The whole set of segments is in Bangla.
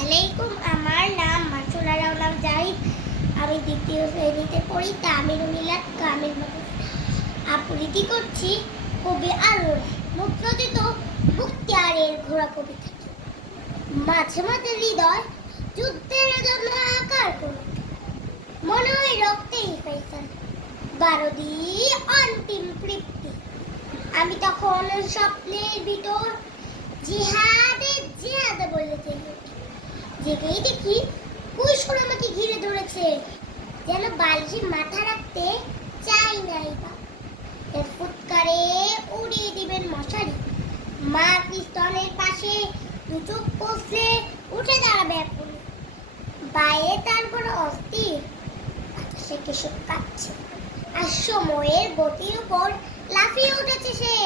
আলাইকুম, আমার নাম মাসুরা রওনা জাহিদ। আমি দ্বিতীয় শ্রেণীতে পড়ি তামিল মিলাদ গ্রামের আবৃত্তি করছি কবি আলোর মুদ্রিত মুক্তিয়ারের ঘোড়া কবিতা। মাঝে মাঝে হৃদয় যুদ্ধের জন্য আকার করে, মনে হয় রক্তেই ফেসন বারদি অন্তিম তৃপ্তি। আমি তখন স্বপ্নের ভিতর জিহাদে জিহাদে বলেছে, জেগেই দেখি কৈশোর আমাকে ঘিরে ধরেছে, যেন বালিশে মাথা রাখতে চাই নাই বা এর ফুৎকারে উড়িয়ে দিবেন মশারি। মা স্তনের পাশে দু চোখ কষলে উঠে দাঁড়াবে এখন, বাইরে তার বড় অস্থির, বাতাসে কেশব কাটছে আর সময়ের গতির উপর লাফিয়ে উঠেছে সে।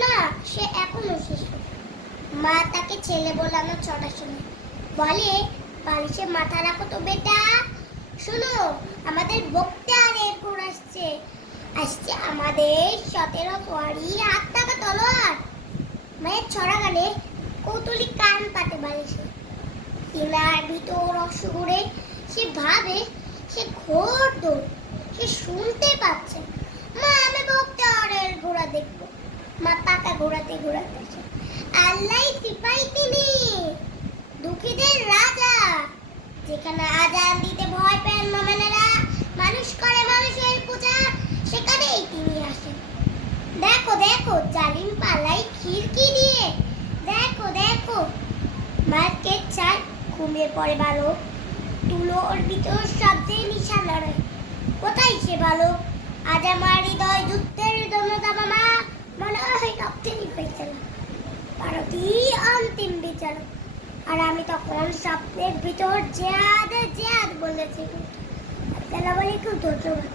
না, সে এখনো শিশু। মা তাকে ছেলে বলানো ছটা শুনে বলে, বালিশে মাথা রাখো তো বেটা, শোনো আমাদের বক্তিয়ারের ঘোড় আসছে, আসছে আমাদের 17 সোয়ারি 8 টাকা তলোয়ার। মায়ের ছড়া গানে কৌতূহলী কান পাতে বালিশে, সিনার ভিতর অসুরে সে ভাবে, সে ঘোর দৌড়, সে শুনতে পাচ্ছে। মা, আমি বক্তিয়ারের ঘোড়া দেখবো। মা পাকা ঘোড়াতে ঘোরাতে, আল্লাহ সিপাই তিনি, দুঃখীদের রাজা। যেখানে আজান দিতে ভয় পেন মোমেনেরা, মানুষ করে মানুষের পূজা, সেখানেই তিনি আসেন। দেখো দেখো জালিম পালাই খিড়কি দিয়ে, দেখো দেখো মার্কেট চায় ঘুমিয়ে পড়ে বালক, তুলোর ভিতর শব্দে নিশা লড়ে। কোথায় সে বালক? আজ আমার হৃদয় যুদ্ধের জন্য যাবা মা, মনে হয় রক্তেরই ফেসলা ভারতী অন্তিম বিচার। আর আমি তখন স্বপ্নের ভিতর জিহাদ জিহাদ বলেছি। আসসালামু আলাইকুম, ধন্যবাদ।